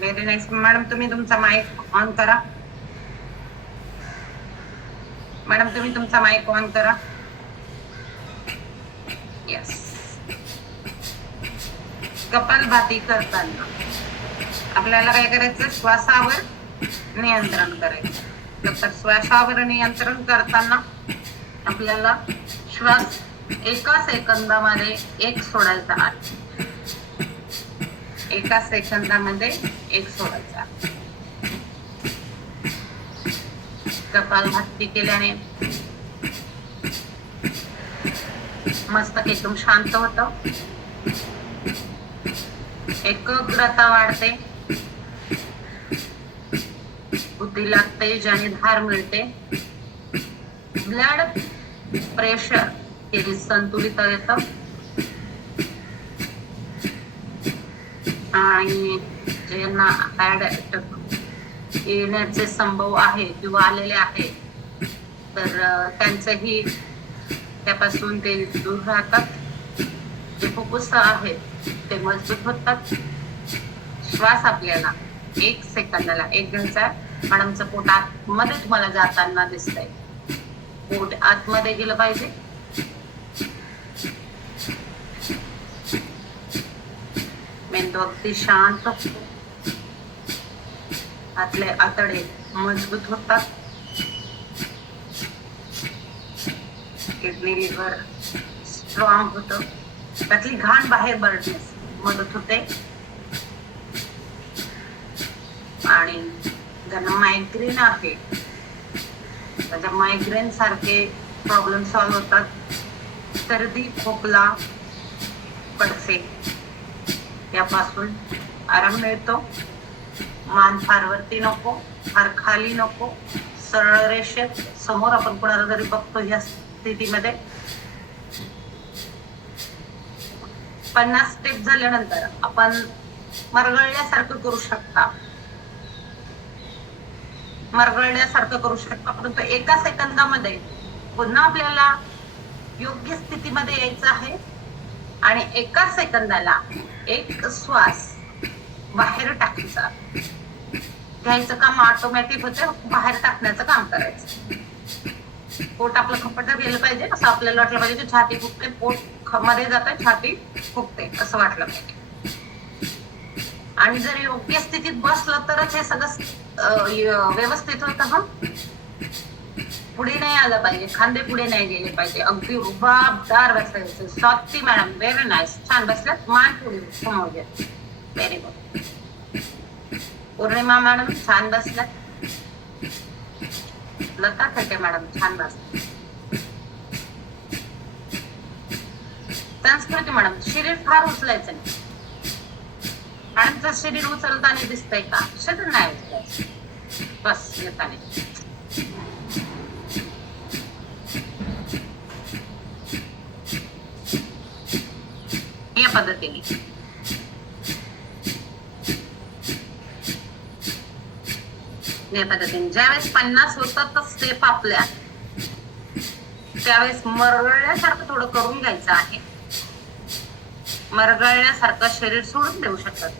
Very nice madam. तुम्ही तुमचा mic on करा. मॅडम तुम्ही तुमचा माईक ऑन करा. येस. कपालभाती करताना आपल्याला काय करायचं, श्वासावर नियंत्रण करायचं. तर श्वासावर नियंत्रण करताना आपल्याला श्वास एका सेकंदामध्ये एक सोडायचा आहे. एका सेकंदामध्ये एक सोडायचा. कपालभाती केल्याने मस्तक एकदम शांत होतं, एकाग्रता वाढते, बुद्धीला तेज आणि धार मिळते, ब्लड प्रेशर हे संतुलित येतं आणि ज्यांना हार्ट अटॅक येण्याचे संभव आहे किंवा आलेले आहे तर त्यांचंही त्यापासून ते दूर राहतात. जे फुफ्फुस आहेत ते मजबूत होतात. श्वास आपल्याला एक सेकंदाला एक घ्यायचा. मॅडमचं पोट आतमध्ये तुम्हाला जाताना दिसतंय. पोट आतमध्ये गेलं पाहिजे. मेंदू अगदी शांत असतो. आतले आतडे मजबूत होतात. किडनी लिव्हर स्ट्रॉंग होतं. त्यातली घाण बाहेर पडण्यास मदत होते. आणि ज्यांना मायग्रेन आहे त्याच्या मायग्रेन सारखे प्रॉब्लेम सॉल्व्ह होतात. सर्दी खोकला पडसे यापासून आराम मिळतो. मान फार वरती नको, फार खाली नको, सरळ रेषेत समोर आपण कोणाला जरी बघतो या स्थितीमध्ये 50 स्टेप झाल्यानंतर आपण मरगळल्यासारखं करू शकता. परंतु एका सेकंदामध्ये पुन्हा आपल्याला योग्य स्थितीमध्ये यायचं आहे आणि एका सेकंदाला एक श्वास बाहेर टाकायचा. घ्यायचं काम ऑटोमॅटिक होतं, बाहेर टाकण्याचं काम करायचं. पोट आपलं खपटं गेलं पाहिजे, असं आपल्याला वाटलं पाहिजे की छाती फुगते, पोट मध्ये जातं, छाती फुगते असं वाटलं पाहिजे. आणि जर योग्य स्थितीत बसलं तरच हे सगळं व्यवस्थित होतं. पुढे नाही आलं पाहिजे, खांदे पुढे नाही गेले पाहिजे, अगदी रुबाबदार बसायचं. स्वाती मॅडम व्हेरी नाईस, छान बसल्यात. मान पुढे समोर घ्या. Very good. पौर्णिमा मॅडम छान बसल्यात. लता थटे मॅडम छान बसल्यात. संस्कृती मॅडम शरीर फार उचलायचं नाही. मॅडमचं शरीर उचलताना दिसतंय का? शरीर नाही उचलायचं, बस येताना. या पद्धतीने ज्यावेळेस 50 होतात स्टेप आपल्या, त्यावेळेस मरगळल्यासारखं थोडं करून घ्यायचं आहे. मरगळल्यासारखं शरीर सोडून देऊ शकतात.